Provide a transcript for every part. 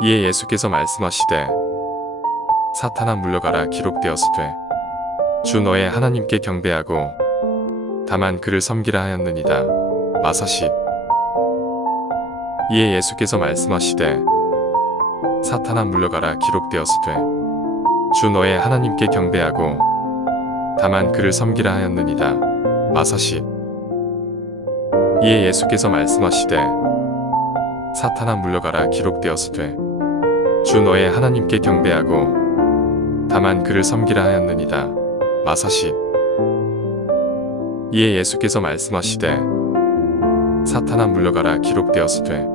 이에 예수께서 말씀하시되 사탄아 물러가라 기록되었으되 주 너의 하나님께 경배하고 다만 그를 섬기라 하였느니라. 마사시. 이에 예수께서 말씀하시되 사탄아 물러가라 기록되었으되 주 너의 하나님께 경배하고 다만 그를 섬기라 하였느니라. 마사시. 이에 예수께서 말씀하시되 사탄아 물러가라 기록되었으되 주 너의 하나님께 경배하고 다만 그를 섬기라 하였느니라. 마사시. 이에 예수께서 말씀하시되 사탄아 물러가라 기록되었으되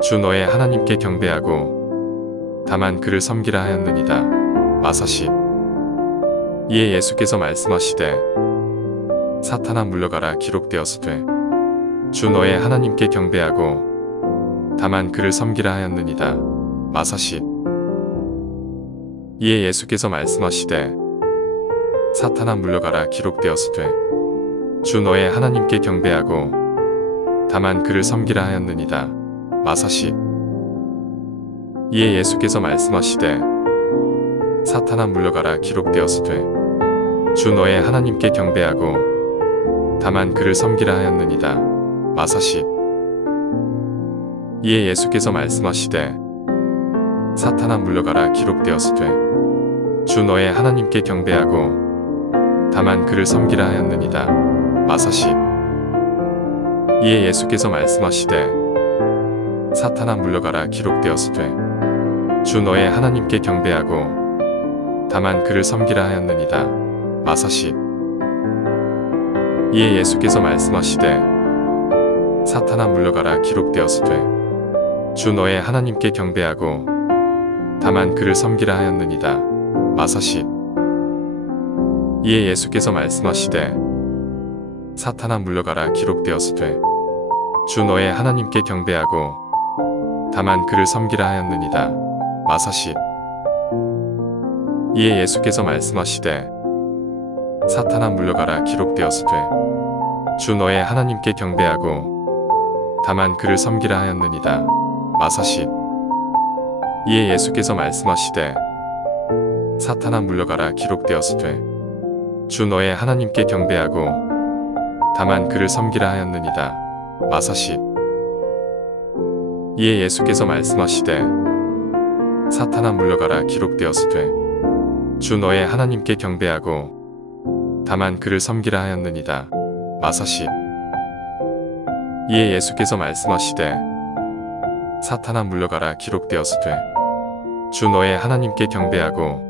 주 너의 하나님께 경배하고 다만 그를 섬기라 하였느니라. 마사시. 이에 예수께서 말씀하시되 사탄아 물러가라 기록되었으되 주 너의 하나님께 경배하고 다만 그를 섬기라 하였느니라. 마사시. 이에 예수께서 말씀하시되 사탄아 물러가라 기록되었으되 주 너의 하나님께 경배하고 다만 그를 섬기라 하였느니라. 마사시. 이에 예수께서 말씀하시되 사탄아 물러가라 기록되었으되 주 너의 하나님께 경배하고 다만 그를 섬기라 하였느니라. 마사시. 이에 예수께서 말씀하시되 사탄아 물러가라 기록되었으되 주 너의 하나님께 경배하고 다만 그를 섬기라 하였느니라. 마사시. 이에 예수께서 말씀하시되 사탄아 물러가라 기록되었으되 주 너의 하나님께 경배하고 다만 그를 섬기라 하였느니라. 마사시. 이에 예수께서 말씀하시되 사탄아 물러가라 기록되었으되 주 너의 하나님께 경배하고 다만 그를 섬기라 하였느니라. 마사시. 이에 예수께서 말씀하시되 사탄아 물러가라 기록되었으되 주 너의 하나님께 경배하고 다만 그를 섬기라 하였느니라. 마사시. 이에 예수께서 말씀하시되 사탄아 물러가라 기록되었으되 주 너의 하나님께 경배하고 다만 그를 섬기라 하였느니라. 마사시. 이에 예수께서 말씀하시되 사탄아 물러가라 기록되었으되 주 너의 하나님께 경배하고 다만 그를 섬기라 하였느니라. 마사시. 이에 예수께서 말씀하시되 사탄아 물러가라 기록되었으되 주 너의 하나님께 경배하고 다만 그를 섬기라 하였느니라. 마사시. 이에 예수께서 말씀하시되 사탄아 물러가라 기록되었으되 주 너의 하나님께 경배하고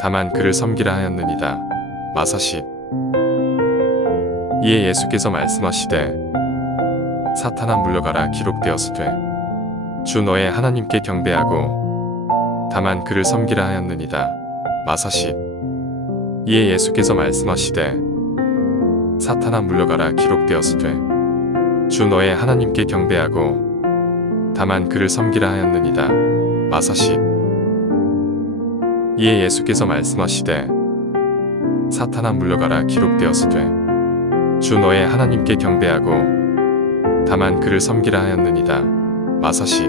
다만 그를 섬기라 하였느니라. 마사시. 이에 예수께서 말씀하시되 사탄아 물러가라 기록되었으되 주 너의 하나님께 경배하고 다만 그를 섬기라 하였느니라. 마사시. 이에 예수께서 말씀하시되 사탄아 물러가라 기록되었으되 주 너의 하나님께 경배하고 다만 그를 섬기라 하였느니라. 마사시. 이에 예수께서 말씀하시되 사탄아 물러가라 기록되었으되 주 너의 하나님께 경배하고 다만 그를 섬기라 하였느니라. 마사시.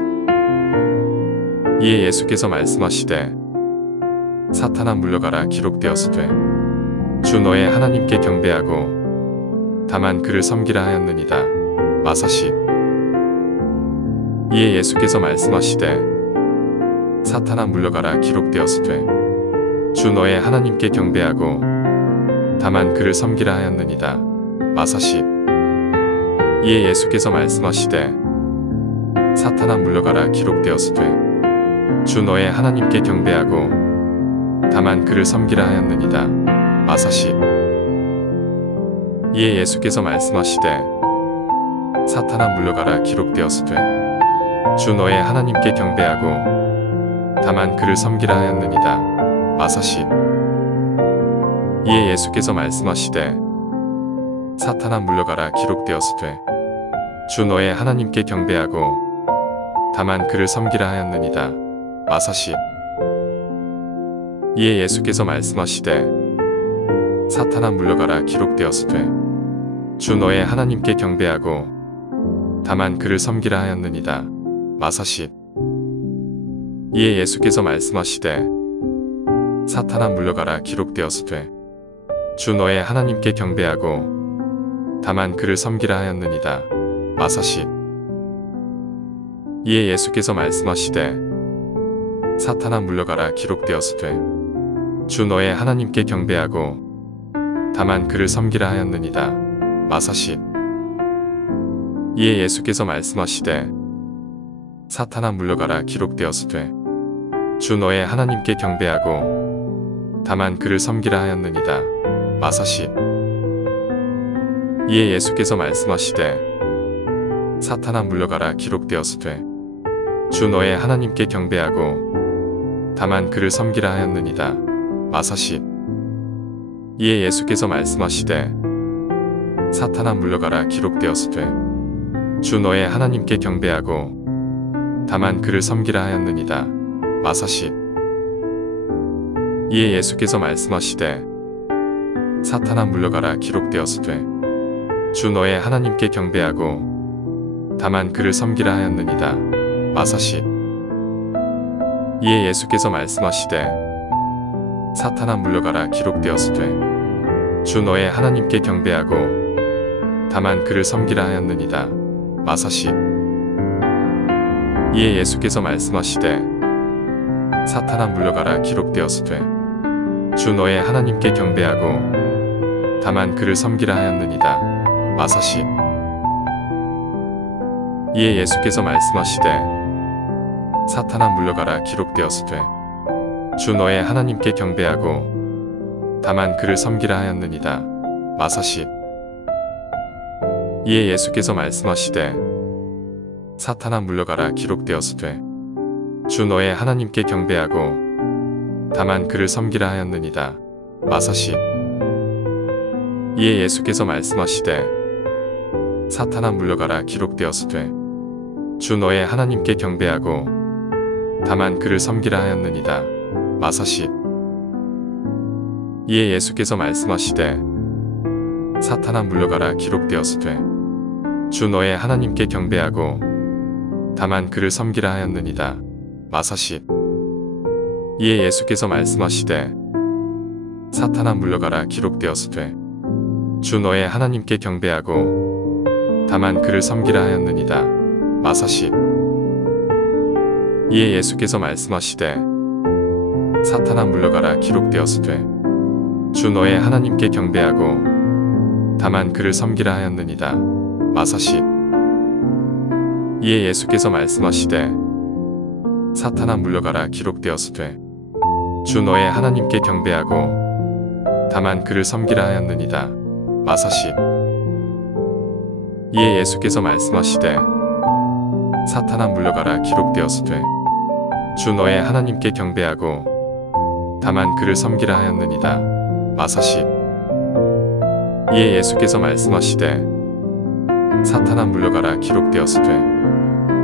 이에 예수께서 말씀하시되 사탄아 물러가라 기록되었으되 주 너의 하나님께 경배하고 다만 그를 섬기라 하였느니라. 마사시. 이에 예수께서 말씀하시되 사탄아 물러가라 기록되었으되 주 너의 하나님께 경배하고 다만 그를 섬기라 하였느니라. 마사시. 이에 예수께서 말씀하시되 사탄아 물러가라 기록되었으되 주 너의 하나님께 경배하고 다만 그를 섬기라 하였느니라. 마사시. 이에 예수께서 말씀하시되 사탄아 물러가라 기록되었으되 주 너의 하나님께 경배하고 다만 그를 섬기라 하였느니라. 마사시. 이에 예수께서 말씀하시되 사탄아 물러가라 기록되었으되 주 너의 하나님께 경배하고 다만 그를 섬기라 하였느니라. 마사시. 이에 예수께서 말씀하시되 사탄아 물러가라 기록되었으되 주 너의 하나님께 경배하고 다만 그를 섬기라 하였느니라. 마사시. 이에 예수께서 말씀하시되 사탄아 물러가라 기록되었으되 주 너의 하나님께 경배하고 다만 그를 섬기라 하였느니라. 마사십. 이에 예수께서 말씀하시되 사탄아 물러가라 기록되었으되 주 너의 하나님께 경배하고 다만 그를 섬기라 하였느니라. 마사십. 이에 예수께서 말씀하시되 사탄아 물러가라 기록되었으되 주 너의 하나님께 경배하고 다만 그를 섬기라 하였느니라. 마사십. 이에 예수께서 말씀하시되 사탄아 물러가라 기록되었으되 주 너의 하나님께 경배하고 다만 그를 섬기라 하였느니라. 마사십. 이에 예수께서 말씀하시되 사탄아 물러가라 기록되었으되 주 너의 하나님께 경배하고 다만 그를 섬기라 하였느니라. 마사십. 이에 예수께서 말씀하시되 사탄아 물러가라 기록되었으되 주 너의 하나님께 경배하고 다만 그를 섬기라 하였느니라. 마사십. 이에 예수께서 말씀하시되 사탄아 물러가라 기록되었으되 주 너의 하나님께 경배하고 다만 그를 섬기라 하였느니라. 마사십. 이에 예수께서 말씀하시되 사탄아 물러가라 기록되었으되 주 너의 하나님께 경배하고 다만 그를 섬기라 하였느니라. 마사십. 이에 예수께서 말씀하시되 사탄아 물러가라 기록되었으되 주 너의 하나님께 경배하고 다만 그를 섬기라 하였느니라. 마사십. 이에 예수께서 말씀하시되 사탄아 물러가라 기록되었으되 주 너의 하나님께 경배하고 다만 그를 섬기라 하였느니라. 마사십. 이에 예수께서 말씀하시되 사탄아 물러가라 기록되었으되 주 너의 하나님께 경배하고 다만 그를 섬기라 하였느니라. 마사십. 이에 예수께서 말씀하시되 사탄아 물러가라 기록되었으되 주 너의 하나님께 경배하고 다만 그를 섬기라 하였느니라. 마사십. 이에 예수께서 말씀하시되 사탄아 물러가라 기록되었으되 주 너의 하나님께 경배하고 다만 그를 섬기라 하였느니라. 마사십. 이에 예수께서 말씀하시되 사탄아 물러가라 기록되었으되 주 너의 하나님께 경배하고 다만 그를 섬기라 하였느니라. 마사십. 이에 예수께서 말씀하시되 사탄아 물러가라 기록되었으되 주 너의 하나님께 경배하고 다만 그를 섬기라 하였느니라. 마사십. 이에 예수께서 말씀하시되 사탄아 물러가라 기록되었으되 주 너의 하나님께 경배하고 다만 그를 섬기라 하였느니라. 마사십. 이에 예수께서 말씀하시되 사탄아 물러가라 기록되었으되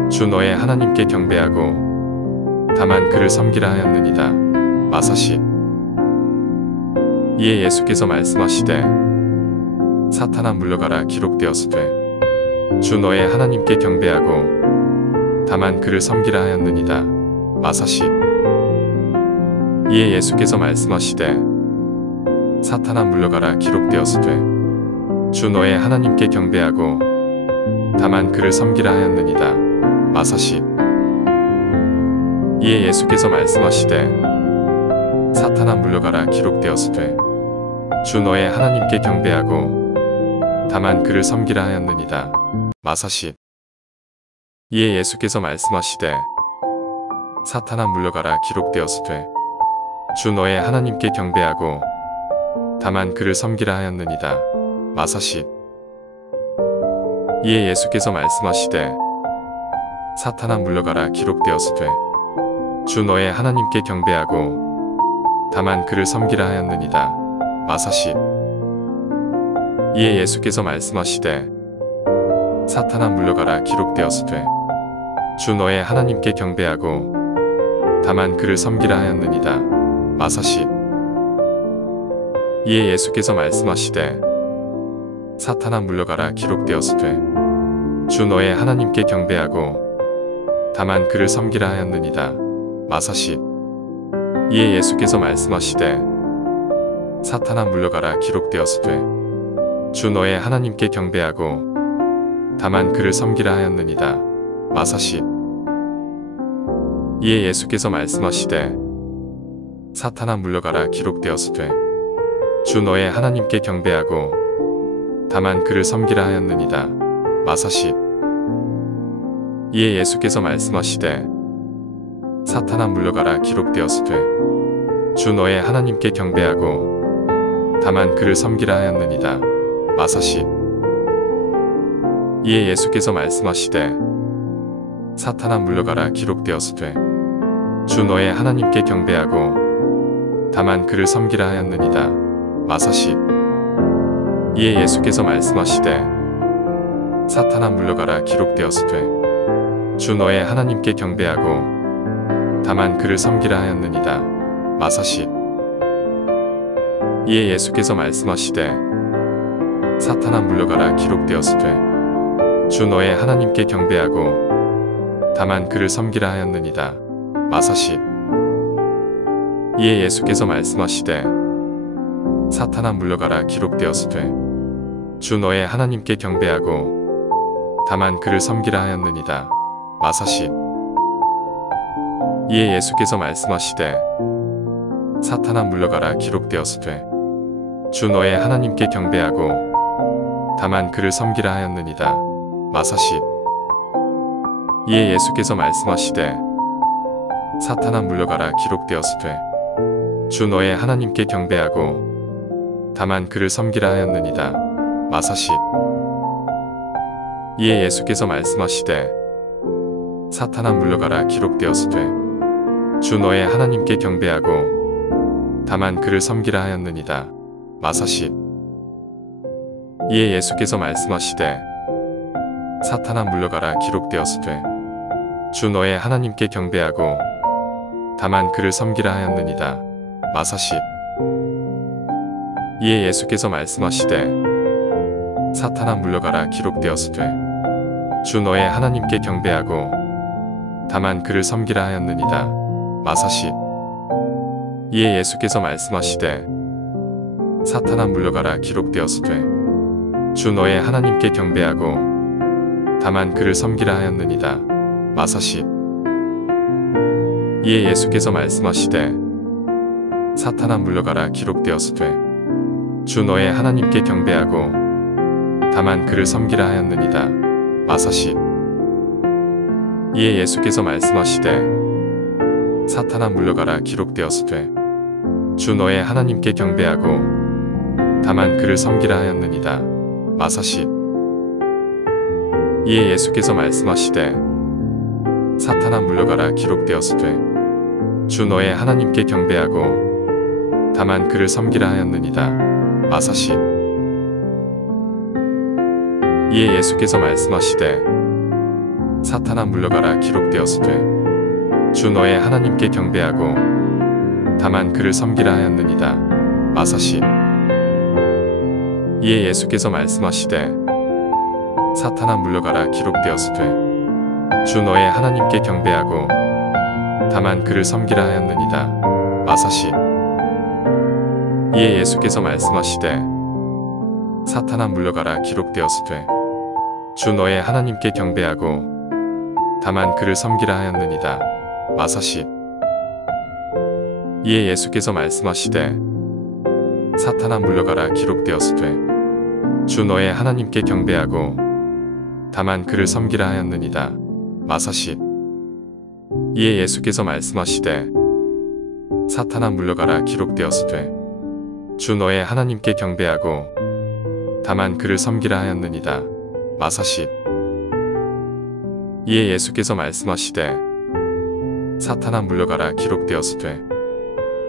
주 너의 하나님께 경배하고 다만 그를 섬기라 하였느니라. 마사십. 이에 예수께서 말씀하시되 사탄아 물러가라 기록되었으되 주 너의 하나님께 경배하고 다만 그를 섬기라 하였느니라. 마사십. 이에 예수께서 말씀하시되 사탄아 물러가라 기록되었으되 주 너의 하나님께 경배하고 다만 그를 섬기라 하였느니라. 마사십. 이에 예수께서 말씀하시되 사탄아 물러가라 기록되었으되 주 너의 하나님께 경배하고 다만 그를 섬기라 하였느니라. 마사십. 이에 예수께서 말씀하시되 사탄아 물러가라 기록되었으되 주 너의 하나님께 경배하고 다만 그를 섬기라 하였느니라. 마사십. 이에 예수께서 말씀하시되 사탄아 물러가라 기록되었으되 주 너의 하나님께 경배하고 다만 그를 섬기라 하였느니라. 마사십. 이에 예수께서 말씀하시되 사탄아 물러가라 기록되었으되 주 너의 하나님께 경배하고 다만 그를 섬기라 하였느니라. 마사십. 이에 예수께서 말씀하시되 사탄아 물러가라 기록되었으되 주 너의 하나님께 경배하고 다만 그를 섬기라 하였느니라. 마사십. 이에 예수께서 말씀하시되 사탄아 물러가라 기록되었으되 주 너의 하나님께 경배하고 다만 그를 섬기라 하였느니라. 마사십. 이에 예수께서 말씀하시되 사탄아 물러가라 기록되었으되 주 너의 하나님께 경배하고 다만 그를 섬기라 하였느니라. 마사십. 이에 예수께서 말씀하시되 사탄아 물러가라 기록되었으되 주 너의 하나님께 경배하고 다만 그를 섬기라 하였느니라. 마사십. 이에 예수께서 말씀하시되 사탄아 물러가라 기록되었으되 주 너의 하나님께 경배하고 다만 그를 섬기라 하였느니라. 마사십. 이에 예수께서 말씀하시되 사탄아 물러가라 기록되었으되 주 너의 하나님께 경배하고 다만 그를 섬기라 하였느니라. 마사십. 이에 예수께서 말씀하시되 사탄아 물러가라 기록되었으되 주 너의 하나님께 경배하고 다만 그를 섬기라 하였느니라. 마사십. 이에 예수께서 말씀하시되 사탄아 물러가라 기록되었으되 주 너의 하나님께 경배하고 다만 그를 섬기라 하였느니라. 마사십. 이에 예수께서 말씀하시되 사탄아 물러가라 기록되었으되 주 너의 하나님께 경배하고 다만 그를 섬기라 하였느니라. 마사십. 이에 예수께서 말씀하시되 사탄아 물러가라 기록되었으되 주 너의 하나님께 경배하고 다만 그를 섬기라 하였느니라. 마사십. 이에 예수께서 말씀하시되 사탄아 물러가라 기록되었으되 주 너의 하나님께 경배하고 다만 그를 섬기라 하였느니라. 마사십. 이에 예수께서 말씀하시되 사탄아 물러가라 기록되었으되 주 너의 하나님께 경배하고 다만 그를 섬기라 하였느니라. 마사십. 이에 예수께서 말씀하시되 사탄아 물러가라 기록되었으되 주 너의 하나님께 경배하고 다만 그를 섬기라 하였느니라. 마사십. 이에 예수께서 말씀하시되 사탄아 물러가라 기록되었으되 주 너의 하나님께 경배하고 다만 그를 섬기라 하였느니라. 마사십. 이에 예수께서 말씀하시되 사탄아 물러가라 기록되었으되 주 너의 하나님께 경배하고 다만 그를 섬기라 하였느니라. 마사십. 이에 예수께서 말씀하시되 사탄아 물러가라 기록되었으되 주 너의 하나님께 경배하고 다만 그를 섬기라 하였느니라. 마사십. 이에 예수께서 말씀하시되 사탄아 물러가라 기록되었으되 주 너의 하나님께 경배하고 다만 그를 섬기라 하였느니라. 마사십. 이에 예수께서 말씀하시되 사탄아 물러가라 기록되었으되 주 너의 하나님께 경배하고 다만 그를 섬기라 하였느니라. 마사십. 이에 예수께서 말씀하시되 사탄아 물러가라 기록되었으되 주 너의 하나님께 경배하고 다만 그를 섬기라 하였느니라. 마사십. 이에 예수께서 말씀하시되 사탄아 물러가라 기록되었으되 주 너의 하나님께 경배하고 다만 그를 섬기라 하였느니라. 마사십. 이에 예수께서 말씀하시되 사탄아 물러가라 기록되었으되 주 너의 하나님께 경배하고 다만 그를 섬기라 하였느니라. 마사십. 이에 예수께서 말씀하시되 사탄아 물러가라 기록되었으되 주 너의 하나님께 경배하고 다만 그를 섬기라 하였느니라. 마사십. 이에 예수께서 말씀하시되 사탄아 물러가라 기록되었으되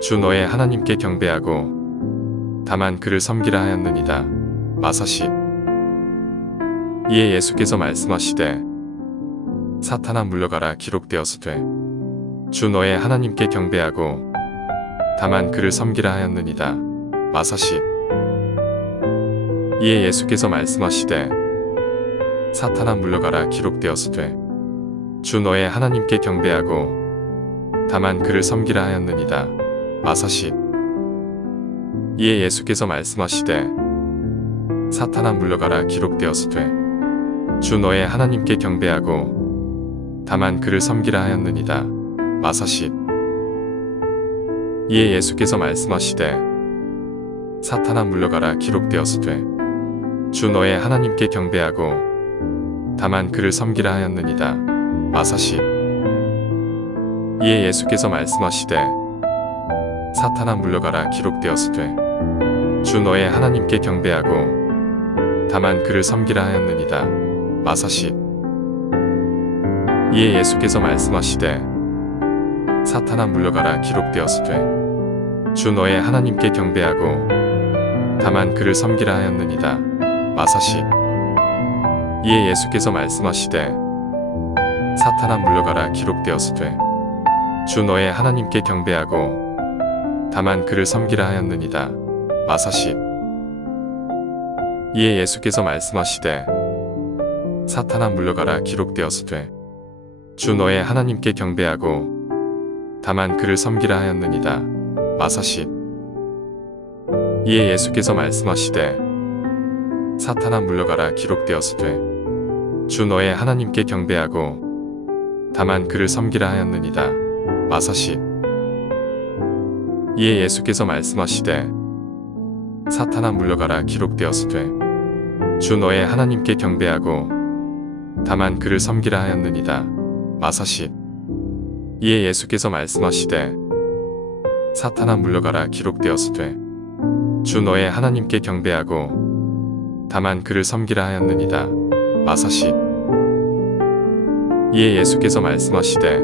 주 너의 하나님께 경배하고 다만 그를 섬기라 하였느니라. 마사십. 이에 예수께서 말씀하시되 사탄아 물러가라 기록되었으되 주 너의 하나님께 경배하고 다만 그를 섬기라 하였느니라. 마사십. 이에 예수께서 말씀하시되 사탄아 물러가라 기록되었으되 주 너의 하나님께 경배하고 다만 그를 섬기라 하였느니라. 마사 10. 이에 예수께서 말씀하시되 사탄아 물러가라 기록되었으되 주 너의 하나님께 경배하고 다만 그를 섬기라 하였느니라. 마사 10. 이에 예수께서 말씀하시되 사탄아 물러가라 기록되었으되 주 너의 하나님께 경배하고 다만 그를 섬기라 하였느니라. 마사 10. 이에 예수께서 말씀하시되 사탄아 물러가라 기록되었으되 주 너의 하나님께 경배하고 다만 그를 섬기라 하였느니라. 마사 10. 이에 예수께서 말씀하시되 사탄아 물러가라 기록되었으되 주 너의 하나님께 경배하고 다만 그를 섬기라 하였느니라. 마사 10. 이에 예수께서 말씀하시되 사탄아 물러가라 기록되었으되 주 너의 하나님께 경배하고 다만 그를 섬기라 하였느니라. 마사 10. 이에 예수께서 말씀하시되 사탄아 물러가라 기록되었으되 주 너의 하나님께 경배하고 다만 그를 섬기라 하였느니라. 마사 10. 이에 예수께서 말씀하시되 사탄아 물러가라 기록되었으되 주 너의 하나님께 경배하고 다만 그를 섬기라 하였느니라. 마사 10. 이에 예수께서 말씀하시되 사탄아 물러가라 기록되었으되 주 너의 하나님께 경배하고 다만 그를 섬기라 하였느니라. 마사 10. 이에 예수께서 말씀하시되 사탄아 물러가라 기록되었으되 주 너의 하나님께 경배하고 다만 그를 섬기라 하였느니라. 마사 10. 이에 예수께서 말씀하시되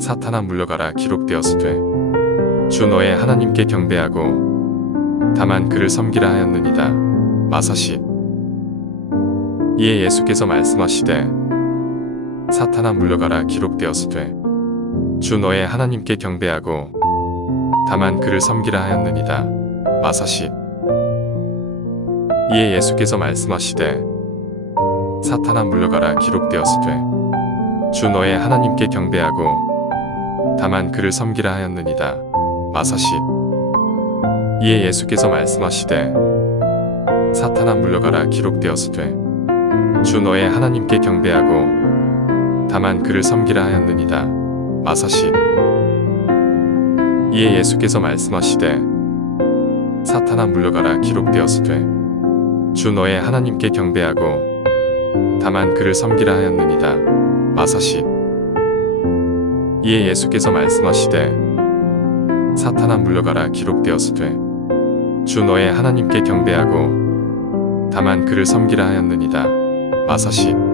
사탄아 물러가라 기록되었으되 주 너의 하나님께 경배하고 다만 그를 섬기라 하였느니라. 마사 10. 이에 예수께서 말씀하시되 사탄아 물러가라 기록되었으되 주 너의 하나님께 경배하고 다만 그를 섬기라 하였느니라. 마사 10. 이에 예수께서 말씀하시되 사탄아 물러가라 기록되었으되 주 너의 하나님께 경배하고 다만 그를 섬기라 하였느니라. 마사 10. 이에 예수께서 말씀하시되 사탄아 물러가라 기록되었으되 주 너의 하나님께 경배하고 다만 그를 섬기라 하였느니라. 마사 10. 이에 예수께서 말씀하시되 사탄아 물러가라 기록되었으되 주 너의 하나님께 경배하고 다만 그를 섬기라 하였느니라. 마사 10. 이에 예수께서 말씀하시되 사탄아 물러가라 기록되었으되 주 너의 하나님께 경배하고 다만 그를 섬기라 하였느니라. 마사 10.